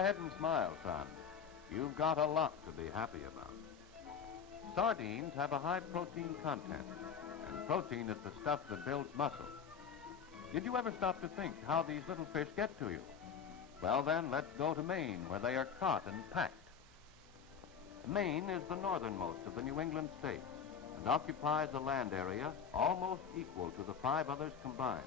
ahead and smile, son. You've got a lot to be happy about. Sardines have a high protein content, and protein is the stuff that builds muscle. Did you ever stop to think how these little fish get to you? Well, then, let's go to Maine, where they are caught and packed. Maine is the northernmost of the New England states and occupies a land area almost equal to the 5 others combined.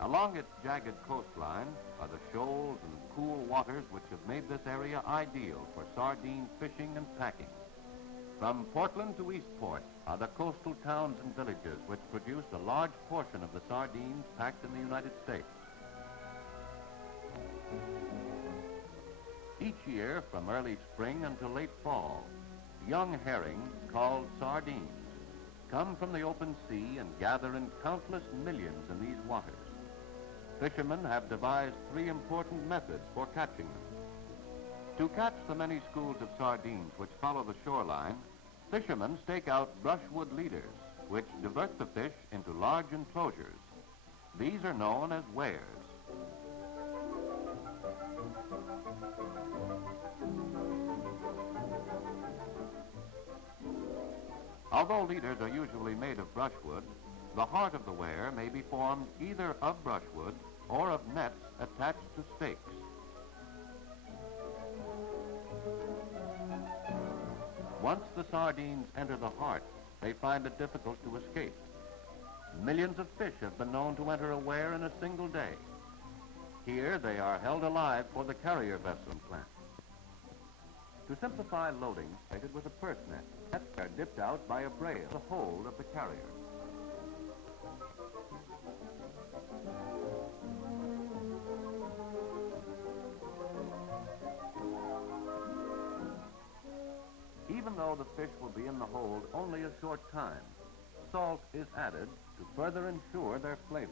Along its jagged coastline are the shoals and cool waters which have made this area ideal for sardine fishing and packing. From Portland to Eastport are the coastal towns and villages which produce a large portion of the sardines packed in the United States. Each year, from early spring until late fall, young herring, called sardines, come from the open sea and gather in countless millions in these waters. Fishermen have devised 3 important methods for catching them. To catch the many schools of sardines which follow the shoreline, fishermen stake out brushwood leaders, which divert the fish into large enclosures. These are known as weirs. Although leaders are usually made of brushwood, the heart of the weir may be formed either of brushwood or of nets attached to stakes. Once the sardines enter the heart, they find it difficult to escape. Millions of fish have been known to enter a weir in a single day. Here they are held alive for the carrier vessel plant. To simplify loading, fitted with a purse net, nets are dipped out by a brail the hold of the carrier. Even though the fish will be in the hold only a short time, salt is added to further ensure their flavor.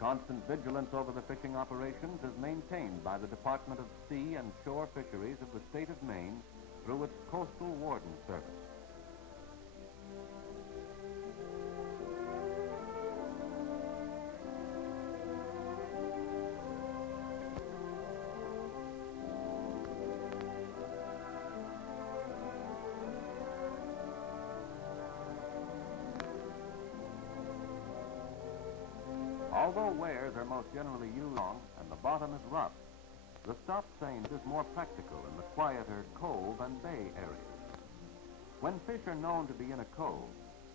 Constant vigilance over the fishing operations is maintained by the Department of Sea and Shore Fisheries of the state of Maine through its Coastal Warden Service. Although weirs are most generally used long and the bottom is rough, the stop seine is more practical in the quieter cove and bay areas. When fish are known to be in a cove,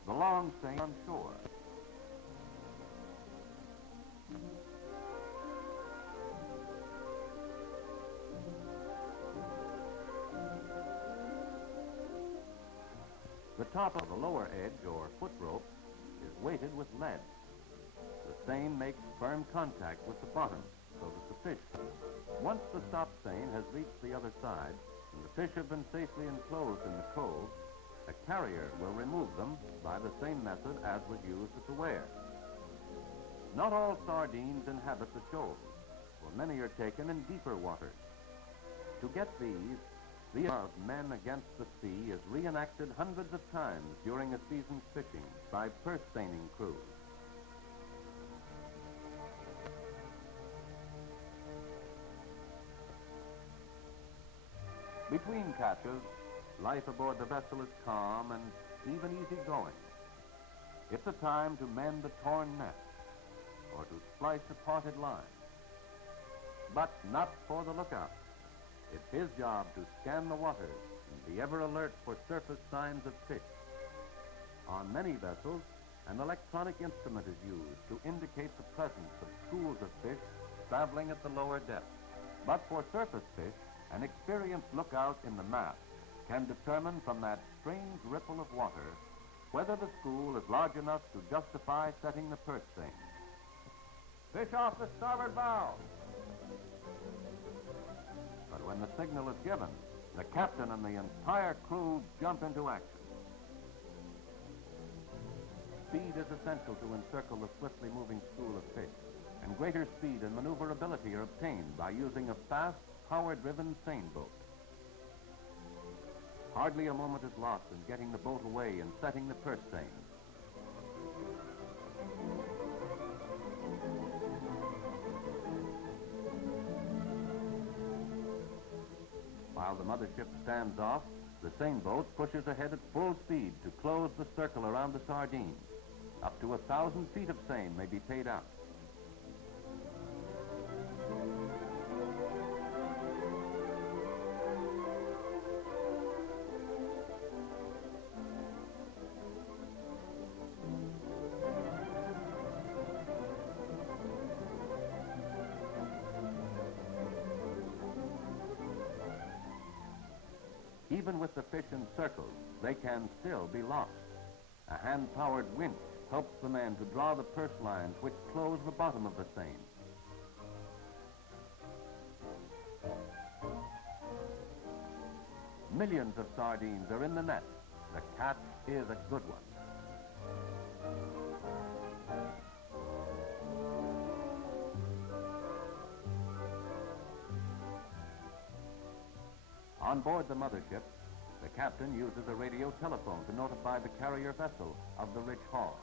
the long seine on shore. The top of the lower edge or foot rope is weighted with lead. The seine makes firm contact with the bottom so that the fish. Once the stop seine has reached the other side and the fish have been safely enclosed in the cove, a carrier will remove them by the same method as was used at the weir. Not all sardines inhabit the shoals, for many are taken in deeper waters. To get these, the of men against the sea is reenacted hundreds of times during a season's fishing by purse seining crews. Between catches, life aboard the vessel is calm and even easygoing. It's a time to mend a torn net or to splice a parted line. But not for the lookout. It's his job to scan the waters and be ever alert for surface signs of fish. On many vessels, an electronic instrument is used to indicate the presence of schools of fish traveling at the lower depths. But for surface fish, an experienced lookout in the mast can determine from that strange ripple of water whether the school is large enough to justify setting the purse seine. Fish off the starboard bow. But when the signal is given, the captain and the entire crew jump into action. Speed is essential to encircle the swiftly moving school of fish, and greater speed and maneuverability are obtained by using a fast, power-driven seine boat. Hardly a moment is lost in getting the boat away and setting the purse seine. While the mothership stands off, the seine boat pushes ahead at full speed to close the circle around the sardines. Up to 1,000 feet of seine may be paid out. Even with the fish in circles, they can still be lost. A hand-powered winch helps the men to draw the purse lines which close the bottom of the seine. Millions of sardines are in the net. The catch is a good one. On board the mothership, the captain uses a radio telephone to notify the carrier vessel of the rich haul.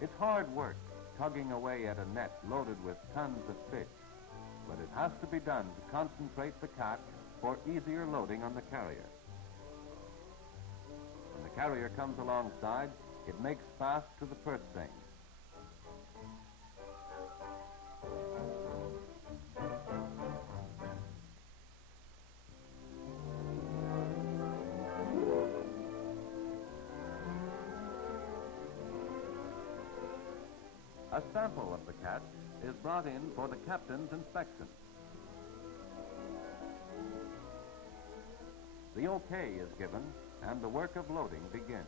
It's hard work tugging away at a net loaded with tons of fish, but it has to be done to concentrate the catch for easier loading on the carrier. When the carrier comes alongside, it makes fast to the purse seine. A sample of the catch is brought in for the captain's inspection. The okay is given, and the work of loading begins.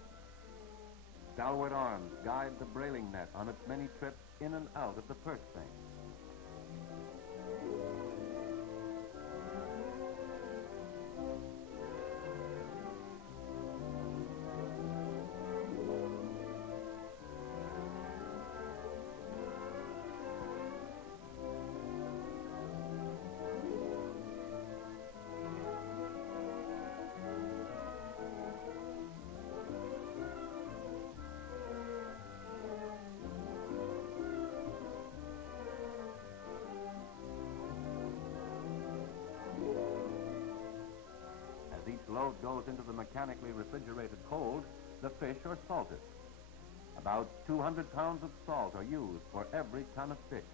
Stalwart arms guide the brailing net on its many trips in and out of the purse seine. Load goes into the mechanically refrigerated hold, the fish are salted. About 200 pounds of salt are used for every ton of fish.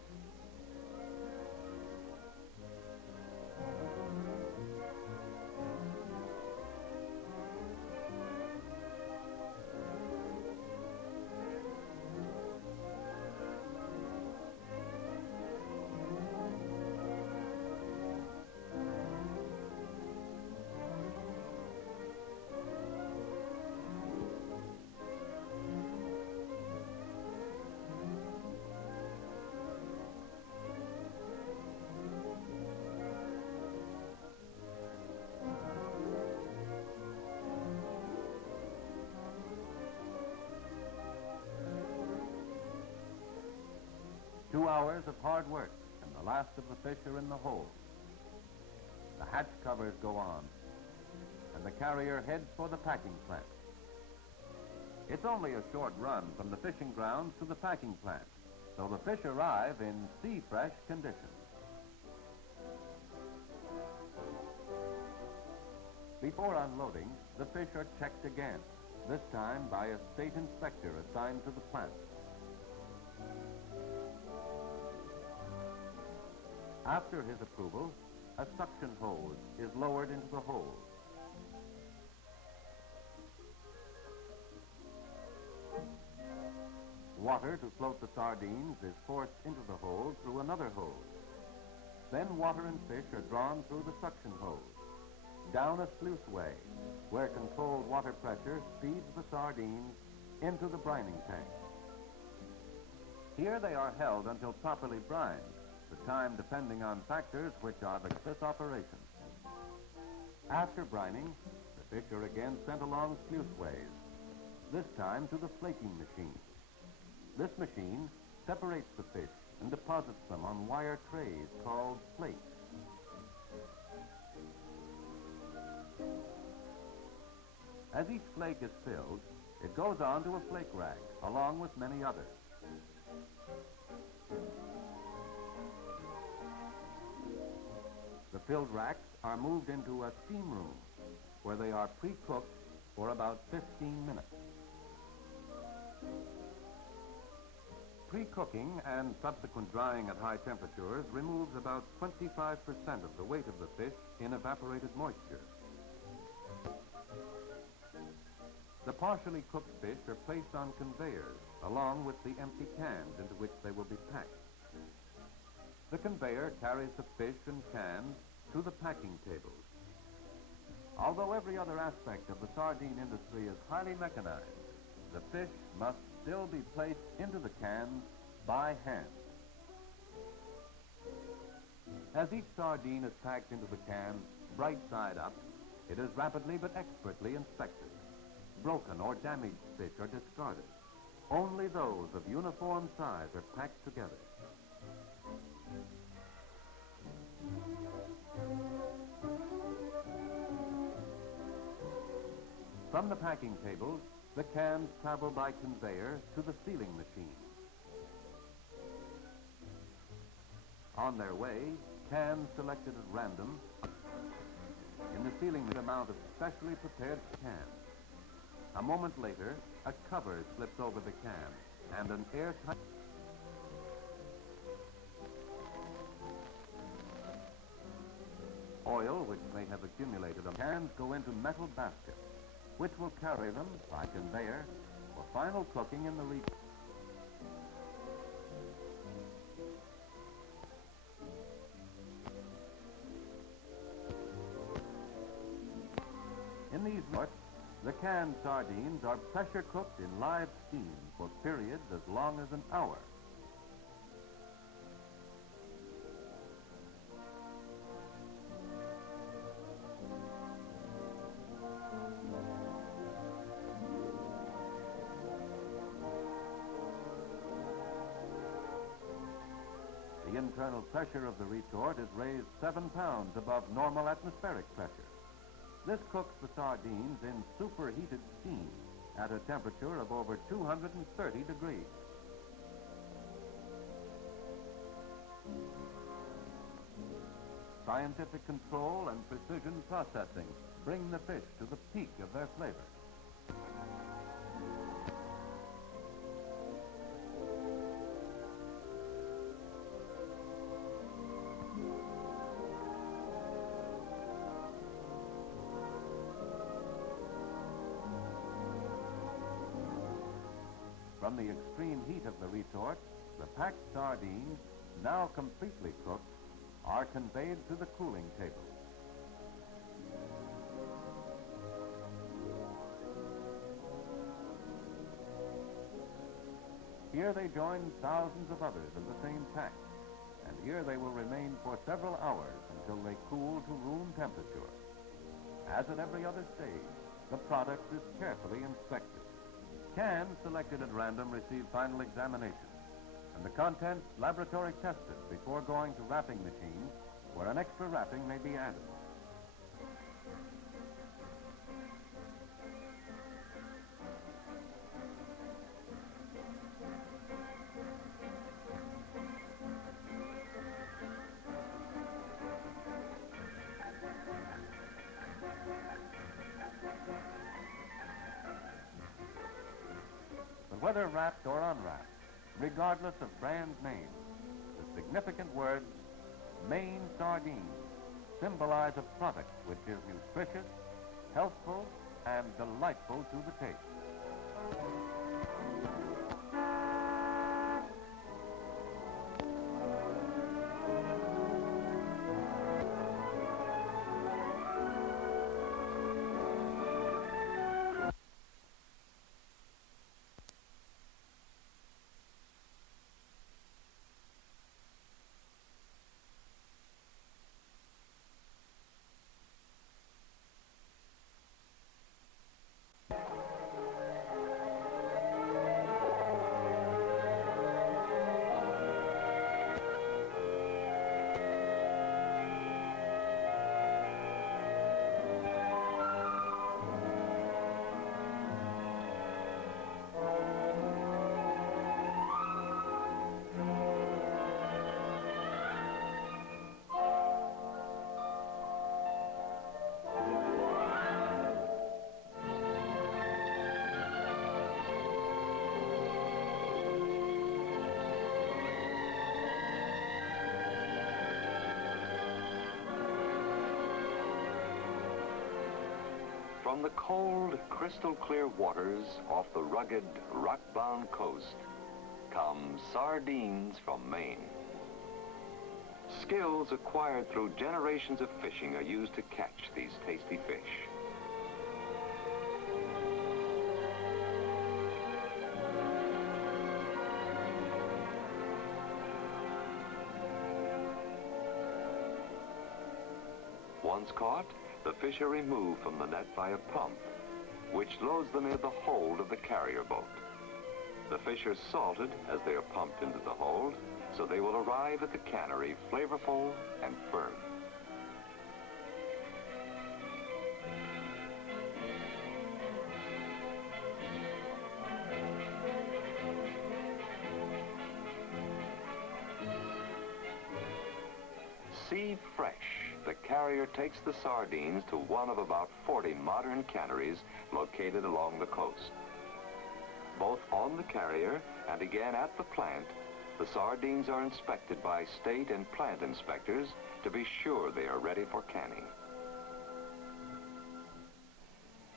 Two hours of hard work, and the last of the fish are in the hold. The hatch covers go on, and the carrier heads for the packing plant. It's only a short run from the fishing grounds to the packing plant, so the fish arrive in sea-fresh condition. Before unloading, the fish are checked again, this time by a state inspector assigned to the plant. After his approval, a suction hose is lowered into the hold. Water to float the sardines is forced into the hold through another hose. Then water and fish are drawn through the suction hose, down a sluiceway, where controlled water pressure feeds the sardines into the brining tank. Here they are held until properly brined, the time depending on factors which are this operation. After brining, the fish are again sent along sluiceways, this time to the flaking machine. This machine separates the fish and deposits them on wire trays called flakes. As each flake is filled, it goes on to a flake rack, along with many others. The filled racks are moved into a steam room, where they are pre-cooked for about 15 minutes. Pre-cooking and subsequent drying at high temperatures removes about 25% of the weight of the fish in evaporated moisture. The partially cooked fish are placed on conveyors, along with the empty cans into which they will be packed. The conveyor carries the fish and cans to the packing tables. Although every other aspect of the sardine industry is highly mechanized, the fish must still be placed into the cans by hand. As each sardine is packed into the can, bright side up, it is rapidly but expertly inspected. Broken or damaged fish are discarded. Only those of uniform size are packed together. From the packing tables, the cans travel by conveyor to the sealing machine. On their way, cans selected at random in the sealing amount of specially prepared cans. A moment later, a cover slips over the can and an airtight oil, which may have accumulated on cans, go into metal baskets, which will carry them by conveyor for final cooking in the region. In these resorts, the canned sardines are pressure cooked in live steam for periods as long as an hour. The internal pressure of the retort is raised 7 pounds above normal atmospheric pressure. This cooks the sardines in superheated steam at a temperature of over 230 degrees. Scientific control and precision processing bring the fish to the peak of their flavor. From the extreme heat of the retort, the packed sardines, now completely cooked, are conveyed to the cooling table. Here they join thousands of others of the same pack, and here they will remain for several hours until they cool to room temperature. As at every other stage, the product is carefully inspected. Cans selected at random receive final examination, and the contents laboratory tested before going to wrapping machines, where an extra wrapping may be added. Whether wrapped or unwrapped, regardless of brand name, the significant words Maine Sardine symbolize a product which is nutritious, healthful, and delightful to the taste. From the cold, crystal-clear waters off the rugged, rock-bound coast come sardines from Maine. Skills acquired through generations of fishing are used to catch these tasty fish. Once caught, the fish are removed from the net by a pump, which loads them into the hold of the carrier boat. The fish are salted as they are pumped into the hold, so they will arrive at the cannery flavorful and firm. Sea fresh, the carrier takes the sardines to one of about 40 modern canneries located along the coast. Both on the carrier and again at the plant, the sardines are inspected by state and plant inspectors to be sure they are ready for canning.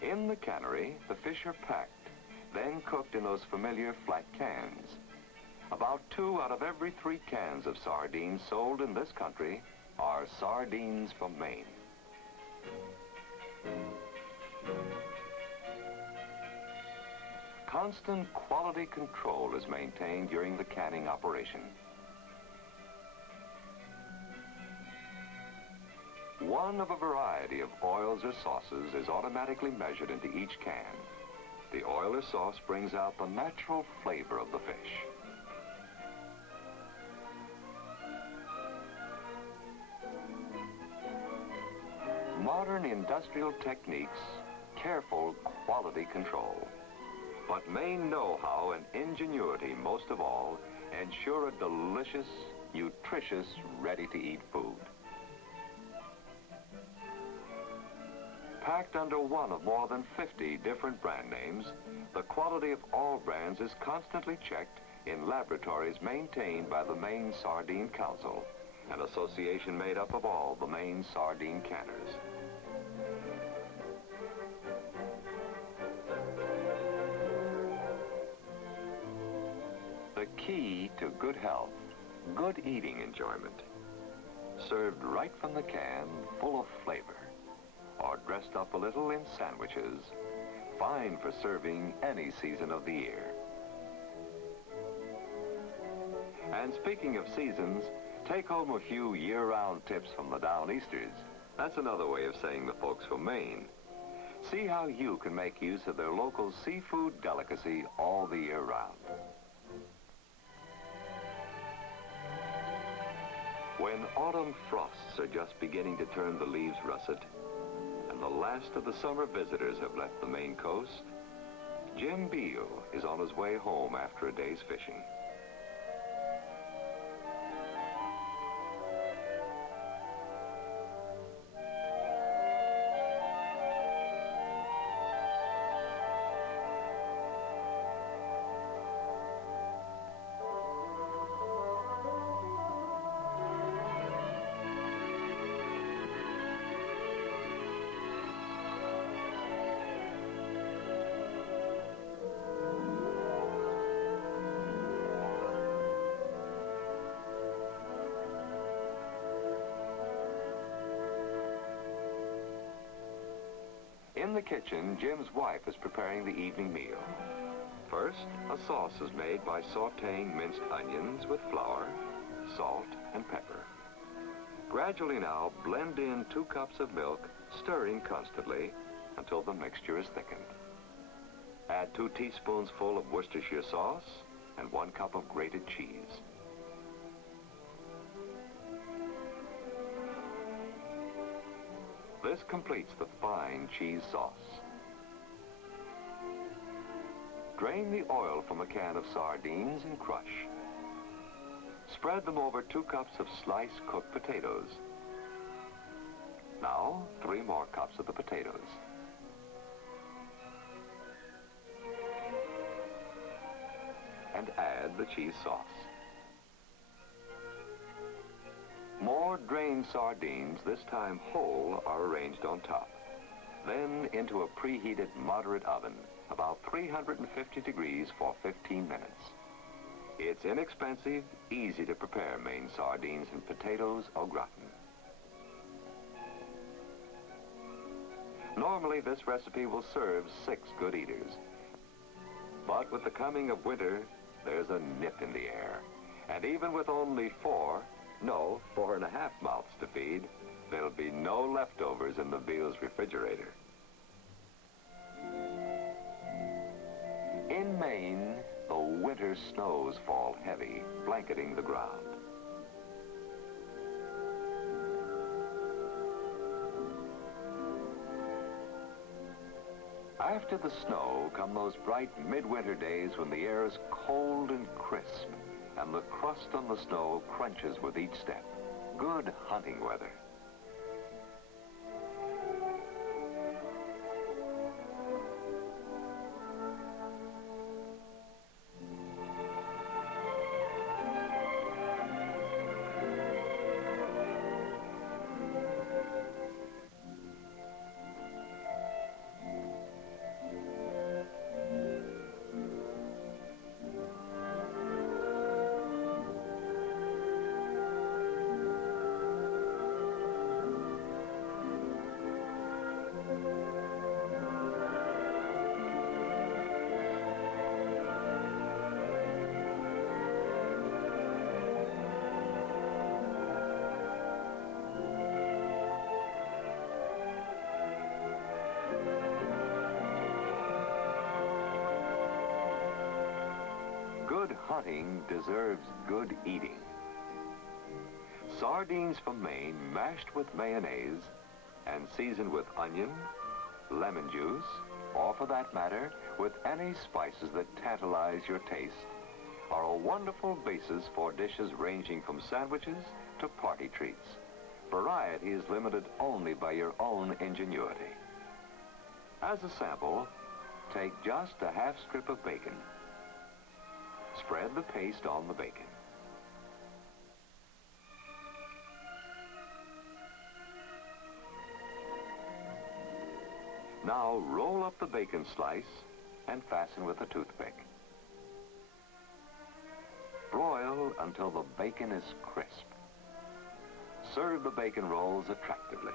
In the cannery, the fish are packed, then cooked in those familiar flat cans. About 2 out of every 3 cans of sardines sold in this country are sardines from Maine. Constant quality control is maintained during the canning operation. One of a variety of oils or sauces is automatically measured into each can. The oil or sauce brings out the natural flavor of the fish. Modern industrial techniques, careful quality control. But Maine know-how and ingenuity, most of all, ensure a delicious, nutritious, ready-to-eat food. Packed under one of more than 50 different brand names, the quality of all brands is constantly checked in laboratories maintained by the Maine Sardine Council, an association made up of all the Maine sardine canners. The key to good health, good eating enjoyment, served right from the can, full of flavor, or dressed up a little in sandwiches, fine for serving any season of the year. And speaking of seasons, take home a few year-round tips from the Downeasters. That's another way of saying the folks from Maine. See how you can make use of their local seafood delicacy all the year round. When autumn frosts are just beginning to turn the leaves russet, and the last of the summer visitors have left the Maine coast, Jim Beale is on his way home after a day's fishing. In the kitchen, Jim's wife is preparing the evening meal. First, a sauce is made by sautéing minced onions with flour, salt, and pepper. Gradually now, blend in 2 cups of milk, stirring constantly until the mixture is thickened. Add 2 teaspoonsful of Worcestershire sauce and 1 cup of grated cheese. This completes the fine cheese sauce. Drain the oil from a can of sardines and crush. Spread them over 2 cups of sliced cooked potatoes. Now, 3 more cups of the potatoes. And add the cheese sauce. More drained sardines, this time whole, are arranged on top. then into a preheated moderate oven, about 350 degrees for 15 minutes. It's inexpensive, easy to prepare Maine sardines and potatoes au gratin. Normally, this recipe will serve 6 good eaters. But with the coming of winter, there's a nip in the air. And even with only 4 and a half mouths to feed, there'll be no leftovers in the Veal's refrigerator. In Maine, the winter snows fall heavy, blanketing the ground. After the snow come those bright midwinter days when the air is cold and crisp, and the crust on the snow crunches with each step. Good hunting weather. Good hunting deserves good eating. Sardines from Maine mashed with mayonnaise and seasoned with onion, lemon juice, or for that matter, with any spices that tantalize your taste, are a wonderful basis for dishes ranging from sandwiches to party treats. Variety is limited only by your own ingenuity. As a sample, take just a half strip of bacon. Spread the paste on the bacon. Now roll up the bacon slice and fasten with a toothpick. Broil until the bacon is crisp. Serve the bacon rolls attractively.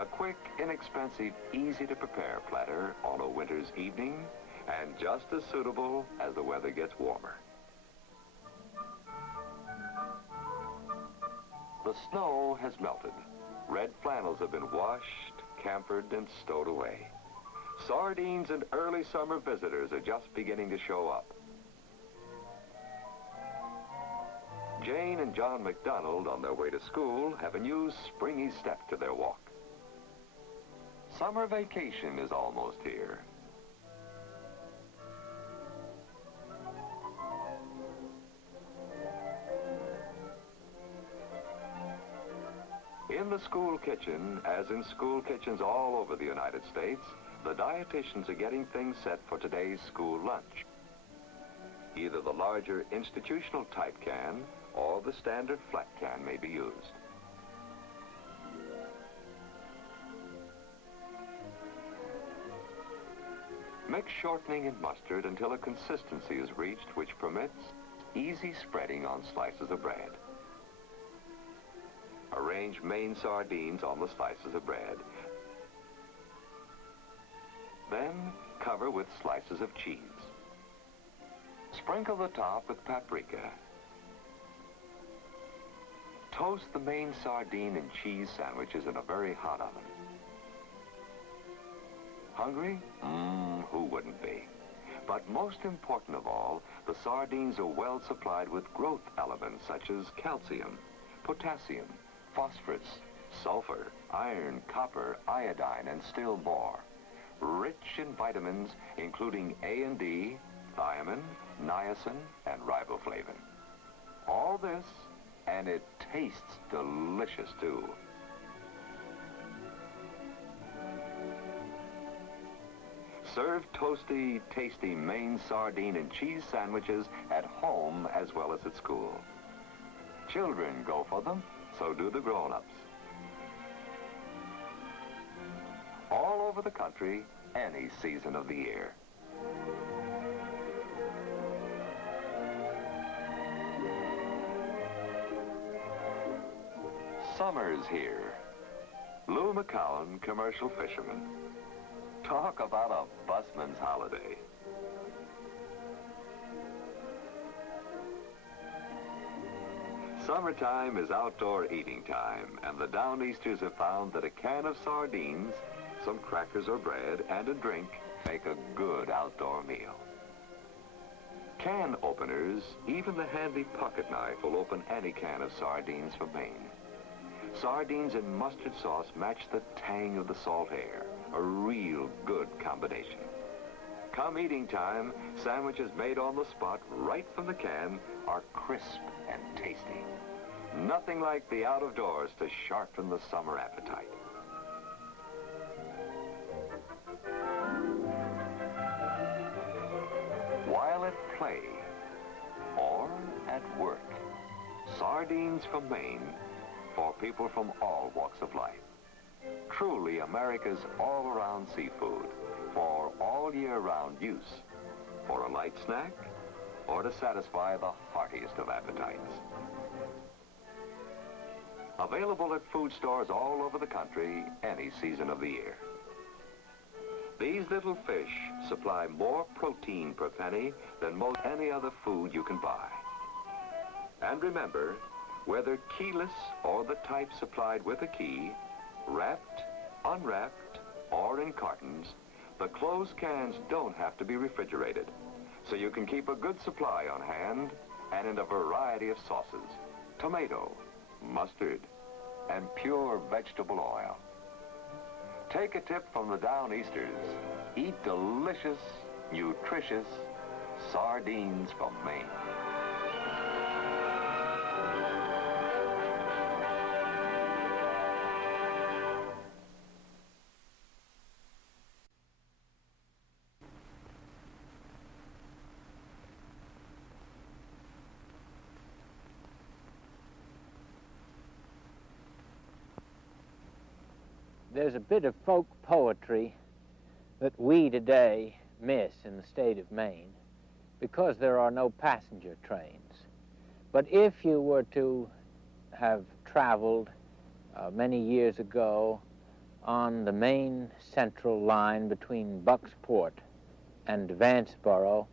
A quick, inexpensive, easy-to-prepare platter on a winter's evening, and just as suitable as the weather gets warmer. The snow has melted. Red flannels have been washed, campered, and stowed away. Sardines and early summer visitors are just beginning to show up. Jane and John McDonald, on their way to school, have a new springy step to their walk. Summer vacation is almost here. In the school kitchen, as in school kitchens all over the United States, the dietitians are getting things set for today's school lunch. Either the larger institutional type can or the standard flat can may be used. Mix shortening and mustard until a consistency is reached which permits easy spreading on slices of bread. Arrange Maine sardines on the slices of bread. Then cover with slices of cheese. Sprinkle the top with paprika. Toast the Maine sardine and cheese sandwiches in a very hot oven. Hungry? Who wouldn't be? But most important of all, the sardines are well supplied with growth elements such as calcium, potassium, phosphorus, sulfur, iron, copper, iodine, and still more. Rich in vitamins, including A and D, thiamine, niacin, and riboflavin. All this, and it tastes delicious too. Serve toasty, tasty Maine sardine and cheese sandwiches at home as well as at school. Children go for them, so do the grown-ups. All over the country, any season of the year. Summer's here. Lou McCowan, commercial fisherman. Talk about a busman's holiday. Summertime is outdoor eating time, and the Downeasters have found that a can of sardines, some crackers or bread, and a drink make a good outdoor meal. Can openers, even the handy pocket knife, will open any can of sardines from Maine. Sardines and mustard sauce match the tang of the salt air, a real good combination. Come eating time, sandwiches made on the spot right from the can are crisp and tasty. Nothing like the out of doors to sharpen the summer appetite. While at play or at work, sardines from Maine for people from all walks of life. Truly America's all-around seafood for all year-round use, for a light snack, or to satisfy the heartiest of appetites. Available at food stores all over the country, any season of the year. These little fish supply more protein per penny than most any other food you can buy. And remember, whether keyless or the type supplied with a key, wrapped, unwrapped, or in cartons, the closed cans don't have to be refrigerated, so you can keep a good supply on hand and in a variety of sauces, tomato, mustard, and pure vegetable oil. Take a tip from the Downeasters. Eat delicious, nutritious sardines from Maine. There's a bit of folk poetry that we today miss in the state of Maine because there are no passenger trains. But if you were to have traveled many years ago on the Maine Central line between Bucksport and Vanceboro,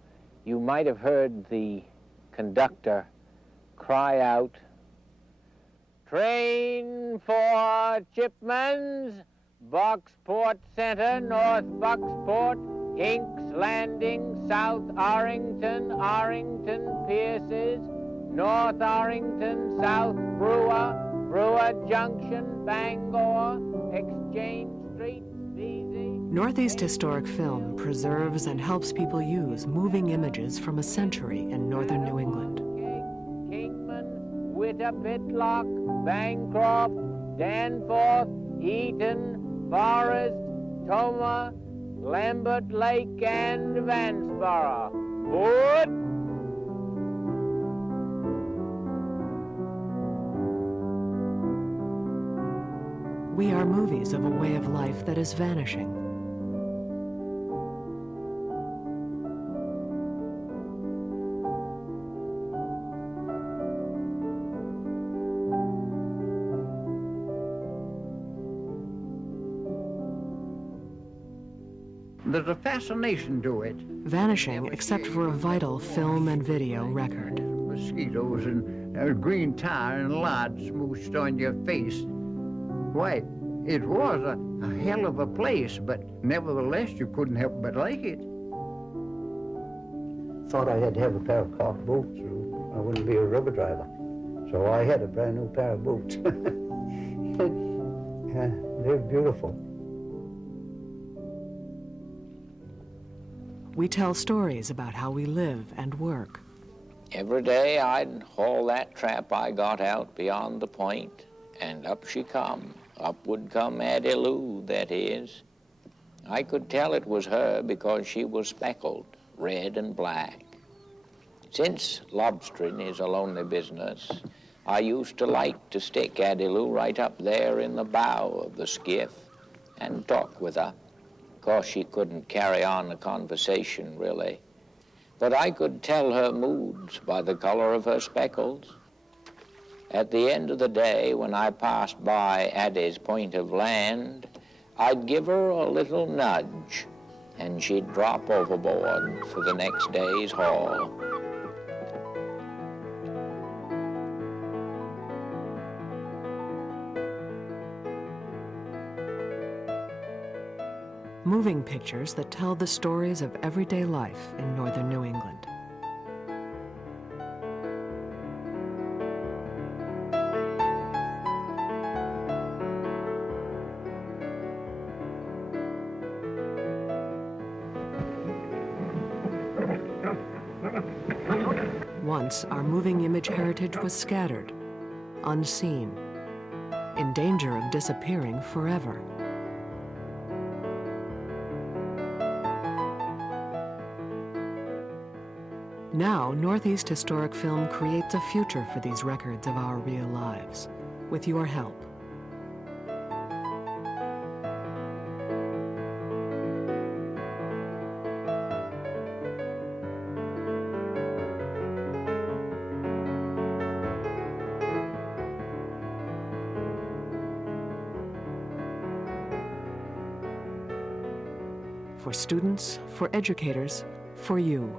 you might have heard the conductor cry out, "Train for Chipman's, Bucksport Center, North Bucksport, Hinks Landing, South Arrington, Arrington Pierces, North Arrington, South Brewer, Brewer Junction, Bangor, Exchange Street, Easy." Northeast Historic Film preserves and helps people use moving images from a century in northern New England. Kingman, Witter, Pitlock, Bancroft, Danforth, Eaton, Forest, Tomah, Lambert Lake, and Vanceboro. Wood. We are movies of a way of life that is vanishing. There's a fascination to it. Vanishing except for a vital film and video record. Mosquitoes and green tar and lard smooshed on your face. Why, it was a hell of a place, but nevertheless you couldn't help but like it. Thought I had to have a pair of caulk boots or I wouldn't be a rubber driver. So I had a brand new pair of boots. They're beautiful. We tell stories about how we live and work. Every day I'd haul that trap I got out beyond the point, and up she come. Up would come Addie Lou, that is. I could tell it was her because she was speckled, red and black. Since lobstering is a lonely business, I used to like to stick Addie Lou right up there in the bow of the skiff and talk with her. Of course, she couldn't carry on a conversation, really. But I could tell her moods by the color of her speckles. At the end of the day, when I passed by Addie's point of land, I'd give her a little nudge, and she'd drop overboard for the next day's haul. Moving pictures that tell the stories of everyday life in northern New England. Once, our moving image heritage was scattered, unseen, in danger of disappearing forever. Now, Northeast Historic Film creates a future for these records of our real lives, with your help. For students, for educators, for you.